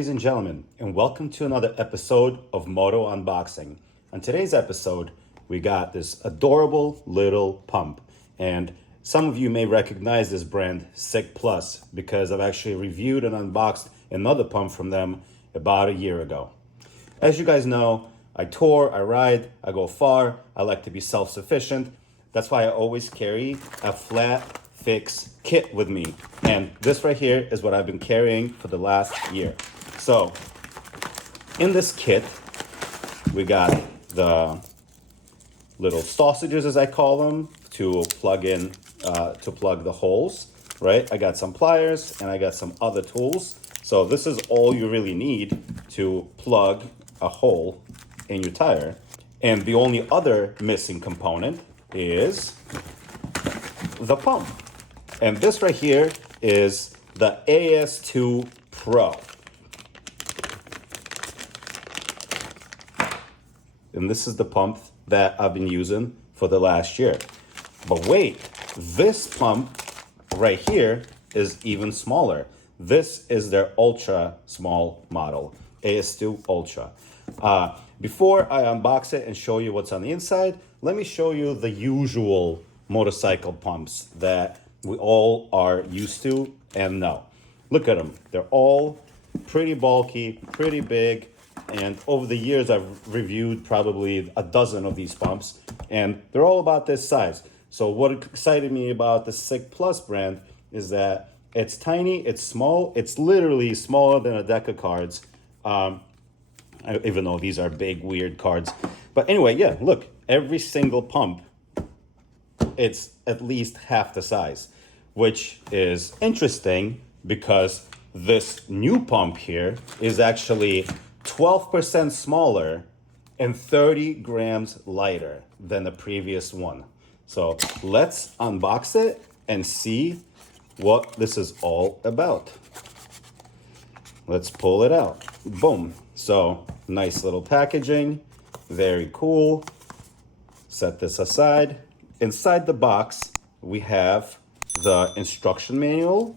ladies and gentlemen, and welcome to another episode of Miotto Unboxing. On today's episode, we got this adorable little pump, and some of you may recognize this brand, Cycplus, because I've actually reviewed and unboxed another pump from them about a year ago. As you guys know, I tour, I ride, I go far, I like to be self-sufficient. That's why I always carry a flat fix kit with me. And this right here is what I've been carrying for the last year. So in this kit, we got the little sausages, as I call them, to plug in, to plug the holes, right? I got some pliers and I got some other tools. So this is all you really need to plug a hole in your tire. And the only other missing component is the pump. And this right here is the AS2 Pro. And this is the pump that I've been using for the last year. But wait, this pump right here is even smaller. This is their ultra small model, AS2 Ultra. Before I unbox it and show you what's on the inside, let me show you the usual motorcycle pumps that we all are used to and know. Look at them. They're all pretty bulky, pretty big. And over the years, I've reviewed probably a dozen of these pumps, and they're all about this size. So what excited me about the Cycplus brand is that it's tiny, it's small, it's literally smaller than a deck of cards. Even though these are big, weird cards. But anyway, yeah, look, every single pump, it's at least half the size, which is interesting because this new pump here is actually 12% smaller and 30 grams lighter than the previous one. So let's unbox it and see what this is all about. Let's pull it out. Boom. So nice little packaging, very cool. Set this aside. Inside the box, we have the instruction manual.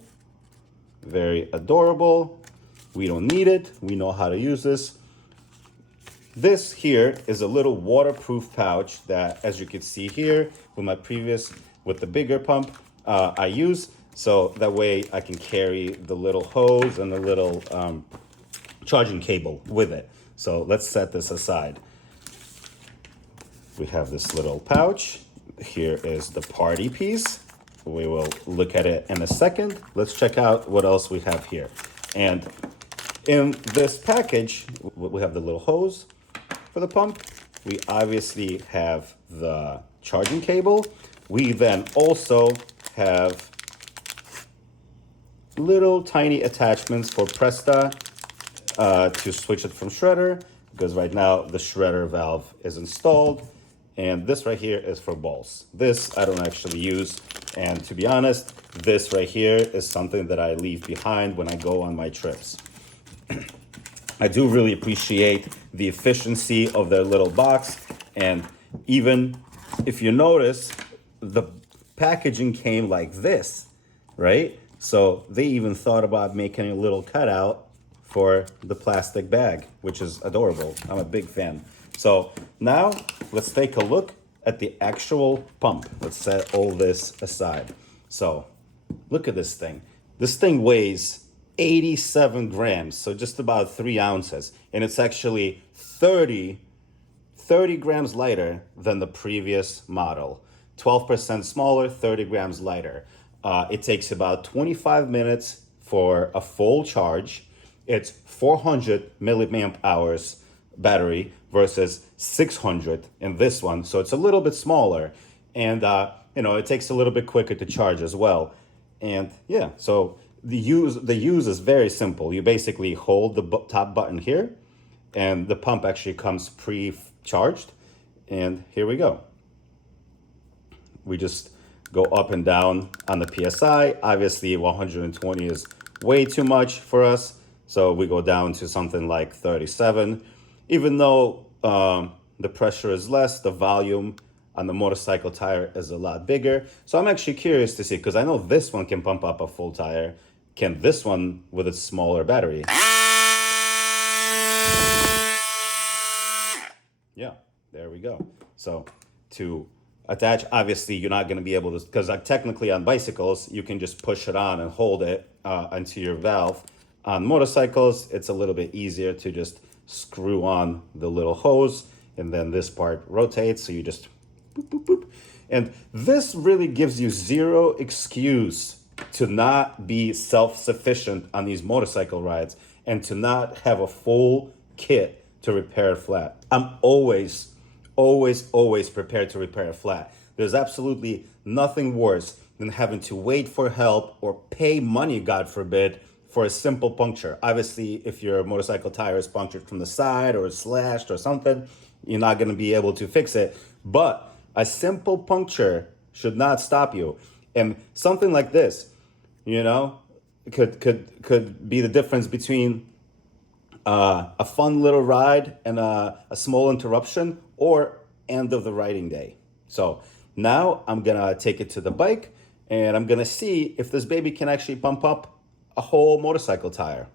Very adorable. We don't need it. We know how to use this. This here is a little waterproof pouch that, as you can see here, with the bigger pump, I use. So that way I can carry the little hose and the little charging cable with it. So let's set this aside. We have this little pouch. Here is the party piece. We will look at it in a second. Let's check out what else we have here. And in this package, we have the little hose for the pump. We obviously have the charging cable. We then also have little tiny attachments for Presta to switch it from shredder, because right now the shredder valve is installed. And this right here is for balls. This I don't actually use. And to be honest, this right here is something that I leave behind when I go on my trips. I do really appreciate the efficiency of their little box. And even if you notice, the packaging came like this, right? So they even thought about making a little cutout for the plastic bag, which is adorable. I'm a big fan. So now let's take a look at the actual pump. Let's set all this aside. So look at this thing. This thing weighs 87 grams, so just about 3 ounces. And it's actually 30 grams lighter than the previous model. 12% smaller, 30 grams lighter. It takes about 25 minutes for a full charge. It's 400 milliamp hours battery versus 600 in this one. So it's a little bit smaller, and it takes a little bit quicker to charge as well. And yeah, so the use is very simple. You basically hold the top button here, and the pump actually comes pre-charged. And here we go. We just go up and down on the PSI. Obviously 120 is way too much for us. So we go down to something like 37. Even though the pressure is less, the volume on the motorcycle tire is a lot bigger. So I'm actually curious to see, because I know this one can pump up a full tire. Can this one with a smaller battery? Yeah, there we go. So to attach, obviously you're not going to be able to, because technically on bicycles, you can just push it on and hold it onto your valve. On motorcycles, it's a little bit easier to just screw on the little hose, and then this part rotates, so you just boop, boop, boop. And this really gives you zero excuse to not be self-sufficient on these motorcycle rides and to not have a full kit to repair a flat. I'm always prepared to repair a flat. There's absolutely nothing worse than having to wait for help or pay money, God forbid, for a simple puncture. Obviously, if your motorcycle tire is punctured from the side or slashed or something, you're not going to be able to fix it. But a simple puncture should not stop you. And something like this, could be the difference between a fun little ride and a small interruption or end of the riding day. So now I'm gonna take it to the bike and I'm gonna see if this baby can actually pump up a whole motorcycle tire.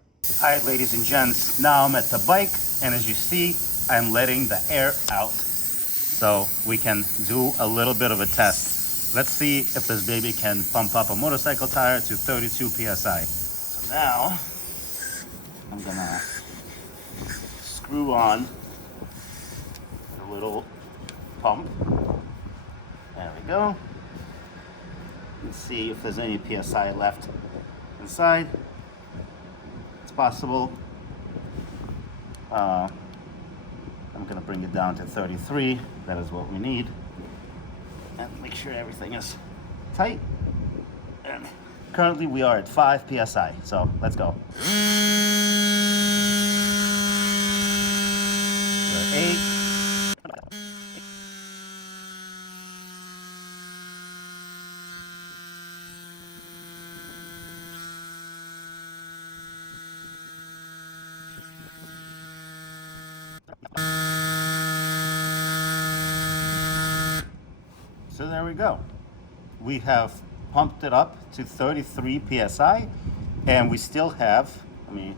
All right, ladies and gents, now I'm at the bike, and as you see, I'm letting the air out so we can do a little bit of a test. Let's see if this baby can pump up a motorcycle tire to 32 PSI. So now I'm gonna screw on the little pump. There we go. Let's see if there's any PSI left inside. It's possible. I'm gonna bring it down to 33. That is what we need. And make sure everything is tight. And currently we are at 5 PSI, so let's go. We're 8. So there we go. We have pumped it up to 33 PSI, and we still have, let me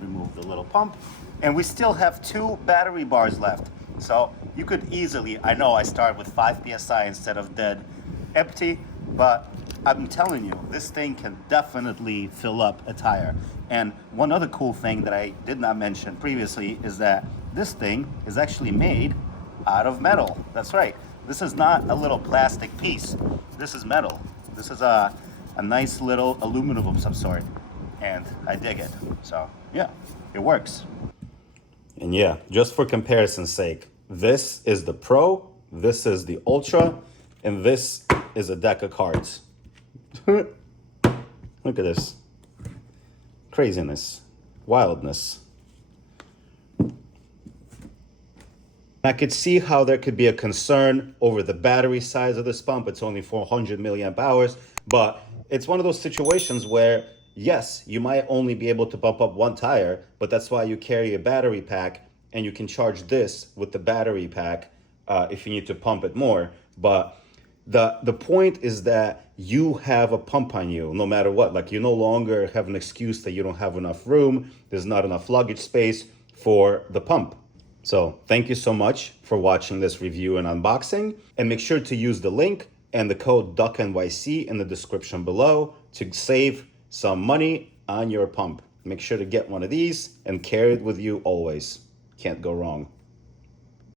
remove the little pump, and we still have 2 battery bars left. So you could easily, I know I started with 5 PSI instead of dead empty, but I'm telling you, this thing can definitely fill up a tire. And one other cool thing that I did not mention previously is that this thing is actually made out of metal. That's right. This is not a little plastic piece. This is metal. This is a nice little aluminum of some sort. And I dig it. So yeah, it works. And yeah, just for comparison's sake, this is the Pro, this is the Ultra, and this is a deck of cards. Look at this. Craziness. Wildness. I could see how there could be a concern over the battery size of this pump. It's only 400 milliamp hours, but it's one of those situations where, yes, you might only be able to pump up 1 tire, but that's why you carry a battery pack, and you can charge this with the battery pack if you need to pump it more. But the point is that you have a pump on you no matter what. Like, you no longer have an excuse that you don't have enough room, there's not enough luggage space for the pump. So thank you so much for watching this review and unboxing, and make sure to use the link and the code DUCNYC in the description below to save some money on your pump. Make sure to get one of these and carry it with you always. Can't go wrong.